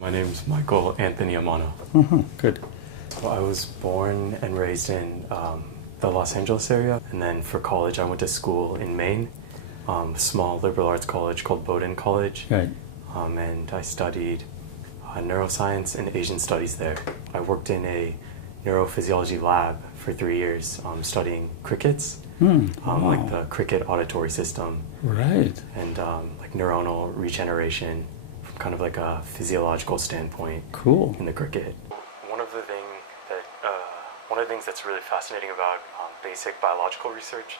My name's Michael Anthony Amano. Good. So I was born and raised in the Los Angeles area, and then for college I went to school in Maine, a small liberal arts college called Bowdoin College, Right. and I studied neuroscience and Asian studies there. I worked in a neurophysiology lab for 3 years, studying crickets, like the cricket auditory system, Right. and like neuronal regeneration from kind of like a physiological standpoint. Cool. In the cricket. One of the things that's really fascinating about basic biological research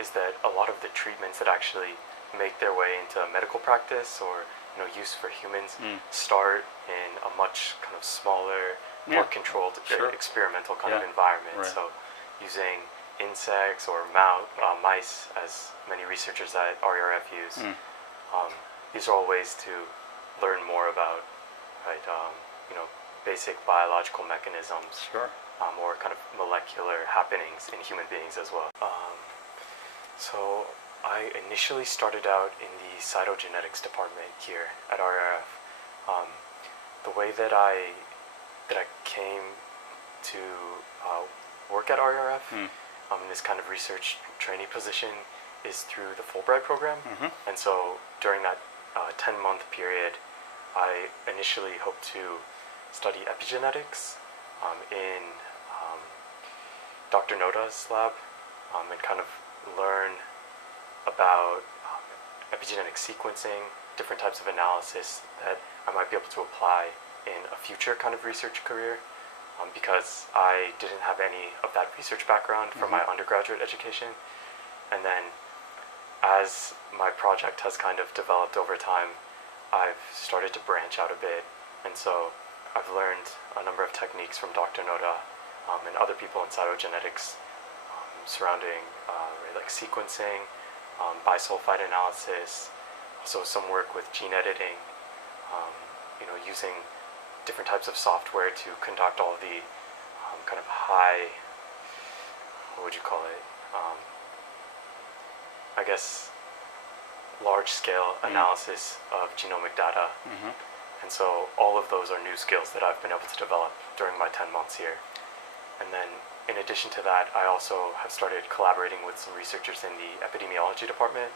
is that a lot of the treatments that actually make their way into medical practice or use for humans start in a much kind of smaller, more controlled, experimental kind of environment. Right. So using insects or mice, as many researchers at RERF use, these are all ways to learn more about basic biological mechanisms, or kind of molecular happenings in human beings as well. So I initially started out in the cytogenetics department here at RERF. The way that I came to work at RERF in this kind of research trainee position is through the Fulbright program. And so during that 10-month period, I initially hoped to study epigenetics in Dr. Noda's lab and kind of learn about epigenetic sequencing, different types of analysis that I might be able to apply in a future kind of research career, because I didn't have any of that research background from my undergraduate education. And then as my project has kind of developed over time, I've started to branch out a bit, and so I've learned a number of techniques from Dr. Noda and other people in cytogenetics surrounding like sequencing, bisulfite analysis, also some work with gene editing, using different types of software to conduct all the kind of high, what would you call it, I guess large-scale analysis of genomic data. And so all of those are new skills that I've been able to develop during my 10 months here. And then in addition to that, I also have started collaborating with some researchers in the epidemiology department.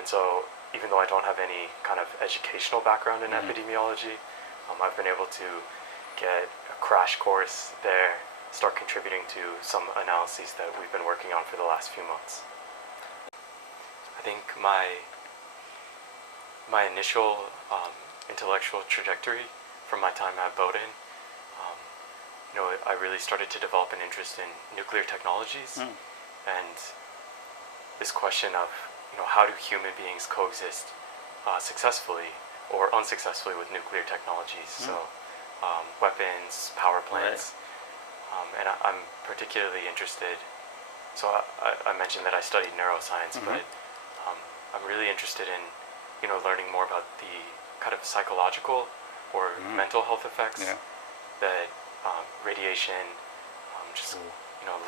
And so even though I don't have any kind of educational background in epidemiology, I've been able to get a crash course there, start contributing to some analyses that we've been working on for the last few months. I think my initial intellectual trajectory from my time at Bowdoin, I really started to develop an interest in nuclear technologies and this question of how do human beings coexist successful or unsuccessfully with nuclear technologies, so weapons, power plants, and I'm particularly interested, so I mentioned that I studied neuroscience, but I'm really interested in learning more about the kind of psychological or mental health effects that radiation,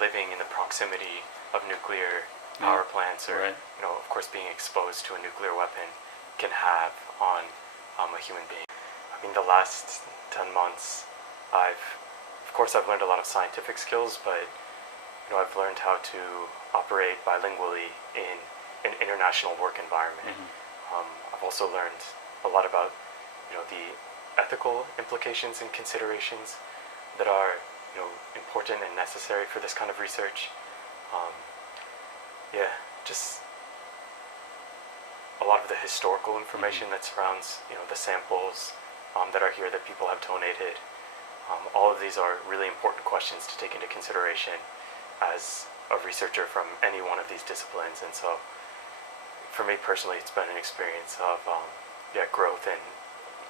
living in the proximity of nuclear power plants, or of course being exposed to a nuclear weapon can have on a human being. I mean, the last 10 months, I've learned a lot of scientific skills, but I've learned how to operate bilingually in an international work environment. I've also learned a lot about the ethical implications and considerations that are important and necessary for this kind of research. Just a lot of the historical information that surrounds the samples that are here that people have donated. All of these are really important questions to take into consideration as a researcher from any one of these disciplines, and so for me personally, it's been an experience of growth in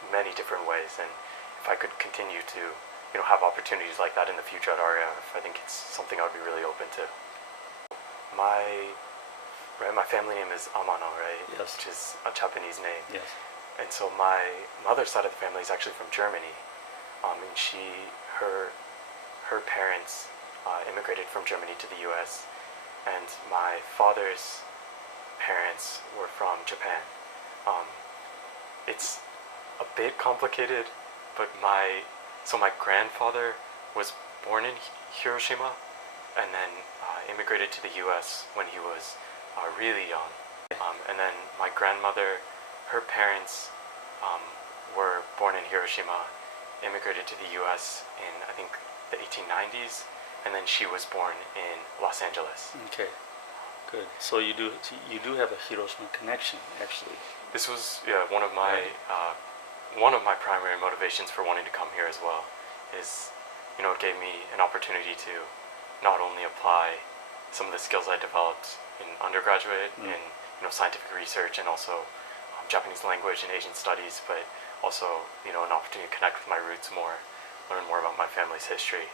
many different ways, and if I could continue to have opportunities like that in the future at REF, I think it's something I would be really open to. My family name is Amano, right? Yes. Which is a Japanese name. Yes. And so my mother's side of the family is actually from Germany, and her parents immigrated from Germany to the U.S., and my father's parents were from Japan. It's a bit complicated but my grandfather was born in Hiroshima, and then immigrated to the U.S. when he was really young. And then my grandmother, her parents were born in Hiroshima, immigrated to the U.S. in, I think, the 1890s, and then she was born in Los Angeles. Okay, good. So you do have a Hiroshima connection, actually. This was one of my primary motivations for wanting to come here as well. Is, it gave me an opportunity to not only apply some of the skills I developed in undergraduate in scientific research and also Japanese language and Asian studies, but also an opportunity to connect with my roots more, learn more about my family's history.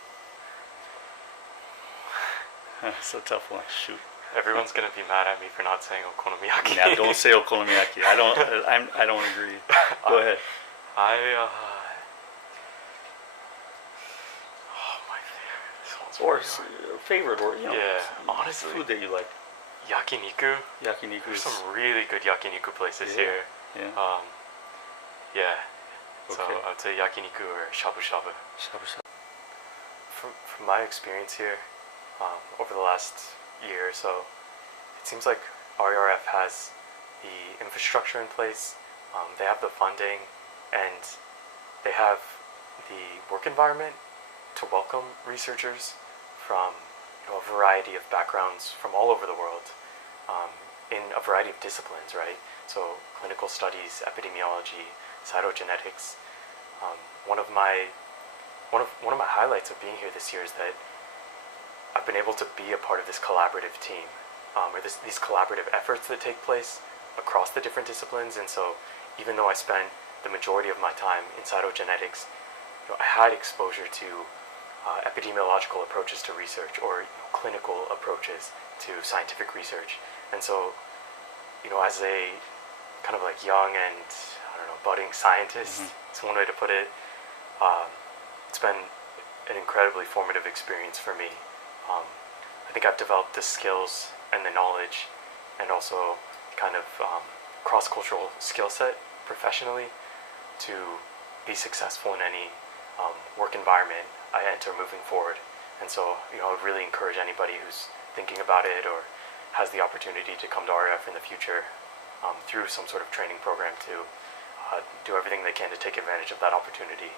It's a tough one. Shoot. Everyone's gonna be mad at me for not saying okonomiyaki. Now, don't say okonomiyaki. I don't agree. Go ahead. Or favorite, or honestly, food that you like. Yakiniku. Yakiniku. There's some really good yakiniku places here. Yeah. So I would say yakiniku or shabu shabu. Shabu shabu. From my experience here, over the last year or so, it seems like RERF has the infrastructure in place. They have the funding, and they have the work environment to welcome researchers from a variety of backgrounds from all over the world, in a variety of disciplines, right? So clinical studies, epidemiology, cytogenetics. One of my highlights of being here this year is that I've been able to be a part of this collaborative team, or these collaborative efforts that take place across the different disciplines. And so even though I spent the majority of my time in cytogenetics, I had exposure to epidemiological approaches to research, or clinical approaches to scientific research. And so, as a kind of like young and budding scientist, it's one way to put it. It's been an incredibly formative experience for me. I think I've developed the skills and the knowledge, and also kind of cross-cultural skill set professionally to be successful in any work environment I enter moving forward. And so, I would really encourage anybody who's thinking about it or has the opportunity to come to RF in the future through some sort of training program to do everything they can to take advantage of that opportunity.